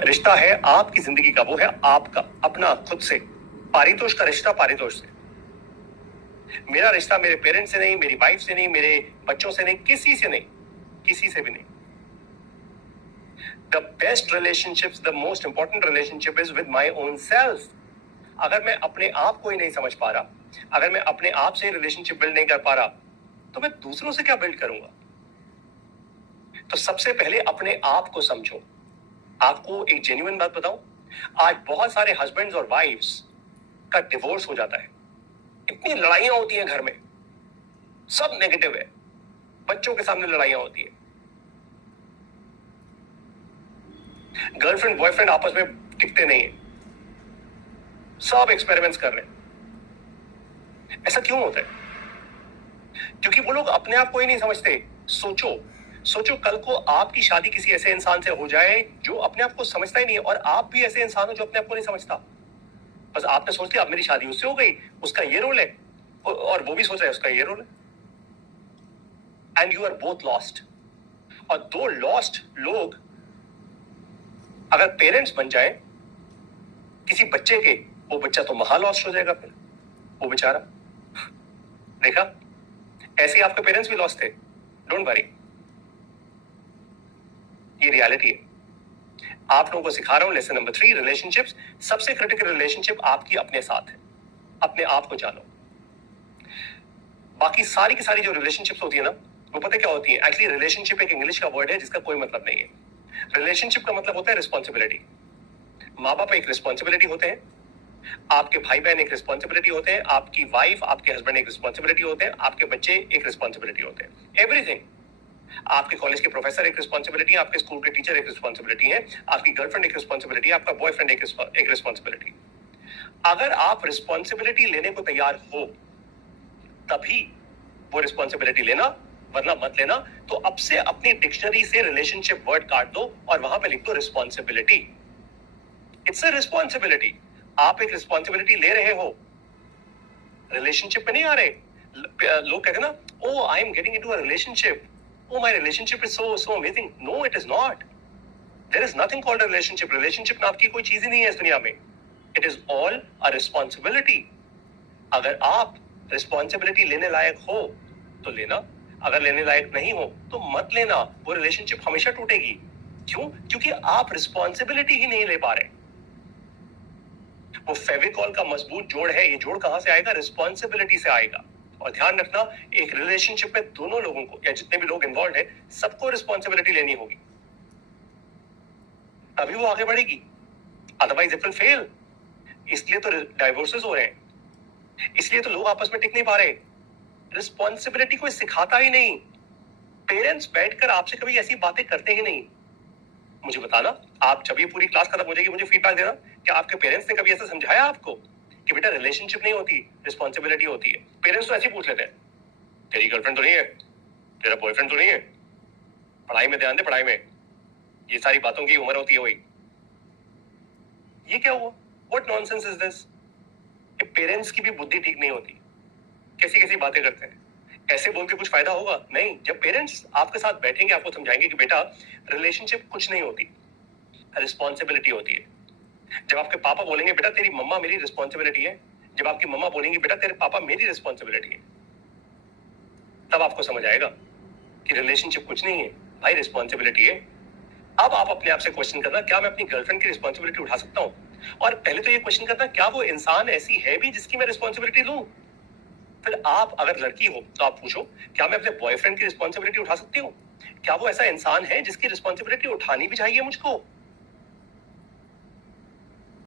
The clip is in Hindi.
रिश्ता है आपकी जिंदगी का, वो है आपका अपना खुद से। पारितोष का रिश्ता पारितोष से। मेरा रिश्ता मेरे पेरेंट्स से नहीं, मेरी वाइफ से नहीं, मेरे बच्चों से नहीं, किसी से नहीं, किसी से भी नहीं। The best relationships, the most important relationship is with my own self. अगर मैं अपने आप को ही नहीं समझ पा रहा, अगर मैं अपने आप से रिलेशनशिप बिल्ड नहीं कर पा रहा, तो मैं दूसरों से क्या बिल्ड करूंगा? तो सबसे पहले अपने आप को समझो। आपको एक जेन्युइन बात बताऊं, आज बहुत सारे हस्बैंड्स और वाइफ्स का डिवोर्स हो जाता है। इतनी लड़ाइयां होती हैं घर में, सब नेगेटिव है, बच्चों के सामने लड़ाइयां होती है, गर्लफ्रेंड बॉयफ्रेंड आपस में टिकते नहीं है, सब एक्सपेरिमेंट्स कर रहे हैं। ऐसा क्यों होता है? क्योंकि वो लोग अपने आप को ही नहीं समझते। सोचो सोचो, कल को आपकी शादी किसी ऐसे इंसान से हो जाए जो अपने आप को समझता ही नहीं है, और आप भी ऐसे इंसान हो जो अपने आप को नहीं समझता। बस आपने सोच लिया अब मेरी शादी उससे हो गई, उसका ये रोल है, और वो भी सोच रहा है उसका ये रोल है, and you are both lost. और दो लॉस्ट लोग अगर पेरेंट्स बन जाए किसी बच्चे के, वो बच्चा तो महा लॉस्ट हो जाएगा फिर, वो बेचारा। देखा, ऐसे आपके पेरेंट्स भी लॉस्ट थे, डोंट वरी, ये रियलिटी है। आप लोगों को सिखा रहा हूं लेसन नंबर 3, रिलेशनशिप्स। सबसे क्रिटिकल रिलेशनशिप आपकी अपने साथ है। अपने आप को जानो। बाकी सारी की सारी जो रिलेशनशिप्स होती है ना, वो पता क्या होती है? एक्चुअली रिलेशनशिप एक इंग्लिश का वर्ड है जिसका कोई मतलब नहीं है। रिलेशनशिप का मतलब होता है रिस्पॉन्सिबिलिटी। माँ बाप एक रिस्पॉन्सिबिलिटी होते हैं, आपके भाई बहन एक रिस्पॉन्सिबिलिटी होते हैं, आपकी वाइफ आपके हस्बैंड एक रिस्पॉन्सिबिलिटी होते हैं, आपके बच्चे एक रिस्पॉन्सिबिलिटी होते हैं, एवरीथिंग। आपके कॉलेज के प्रोफेसर एक रिस्पॉन्सिबिलिटी है, आपके स्कूल के टीचर एक रिस्पॉन्सिबिलिटी है, आपकी गर्लफ्रेंड एक रिस्पॉन्सिबिलिटी है, आपका बॉयफ्रेंड एक रिस्पॉन्सिबिलिटी। अगर आप रिस्पॉन्सिबिलिटी लेने को तैयार हो तभी वो रिस्पॉन्सिबिलिटी लेना, वरना मत लेना। तो अब से अपनी डिक्शनरी से रिलेशनशिप वर्ड काट दो और वहां पे लिख दो रिस्पॉन्सिबिलिटी। It's a responsibility. आप एक रिस्पॉन्सिबिलिटी ले रहे हो, रिलेशनशिप में नहीं आ रहे। लोग कहते हैं ना, oh I am getting into a relationship, oh my relationship is so amazing. No, it is not. There is nothing called a relationship. Relationship नाम की कोई चीज ही नहीं है इस दुनिया में। It is all a responsibility. अगर आप रिस्पॉन्सिबिलिटी लेने लायक हो तो लेना, अगर लेने लायक नहीं हो तो मत लेना। वो रिलेशनशिप हमेशा टूटेगी। क्यों? क्योंकि आप रिस्पॉन्सिबिलिटी ही नहीं ले पा रहे। वो फेविकॉल का मजबूत जोड़ है, ये जोड़ कहां से आएगा? रिस्पॉन्सिबिलिटी से आएगा। और ध्यान रखना, एक रिलेशनशिप में दोनों लोगों को, या जितने भी लोग इन्वॉल्व है, सबको रिस्पॉन्सिबिलिटी लेनी होगी, तभी वो आगे बढ़ेगी, अदरवाइज इट विल फेल। इसलिए तो डाइवोर्सेस हो रहे हैं, इसलिए तो लोग आपस में टिक नहीं पा रहे। रिस्पॉन्सिबिलिटी कोई सिखाता ही नहीं। पेरेंट्स बैठकर आपसे कभी ऐसी बातें करते ही नहीं। मुझे बताना, आप जब ये पूरी क्लास खत्म हो जाएगी मुझे फीडबैक देना कि आपके पेरेंट्स ने कभी ऐसा समझाया आपको कि बेटा रिलेशनशिप नहीं होती, रिस्पॉन्सिबिलिटी होती है। पेरेंट्स तो ऐसे ही पूछ लेते हैं, तेरी गर्लफ्रेंड तो नहीं है, तेरा बॉयफ्रेंड तो नहीं है, पढ़ाई में ध्यान दे, पढ़ाई में। ये सारी बातों की उम्र होती है वही। ये क्या हुआ? What nonsense is this? Parents की भी बुद्धि ठीक नहीं होती, कैसी कैसी बातें करते हैं। ऐसे बोल के कुछ फायदा होगा? नहीं। जब पेरेंट्स आपके साथ बैठेंगे, आपको समझाएंगे कि बेटा रिलेशनशिप कुछ नहीं होती, रिस्पॉन्सिबिलिटी होती है। जब आपके पापा बोलेंगे बेटा तेरी मम्मा मेरी रिस्पॉन्सिबिलिटी है, जब आपकी मम्मा बोलेंगी बेटा तेरे पापा मेरी रिस्पॉन्सिबिलिटी है, तब आपको समझ आएगा कि रिलेशनशिप कुछ नहीं है भाई, रिस्पॉन्सिबिलिटी है। अब आप अपने आप से क्वेश्चन करना, क्या मैं अपनी गर्लफ्रेंड की रिस्पॉन्सिबिलिटी उठा सकता हूँ? और पहले तो ये क्वेश्चन करना, क्या वो इंसान ऐसी है भी जिसकी मैं रिस्पॉन्सिबिलिटी लूं? फिर आप अगर लड़की हो तो आप पूछो, क्या मैं अपने बॉयफ्रेंड की रिस्पॉन्सिबिलिटी उठा सकती हूँ? क्या वो ऐसा इंसान है जिसकी रिस्पॉन्सिबिलिटी उठानी भी चाहिए मुझको?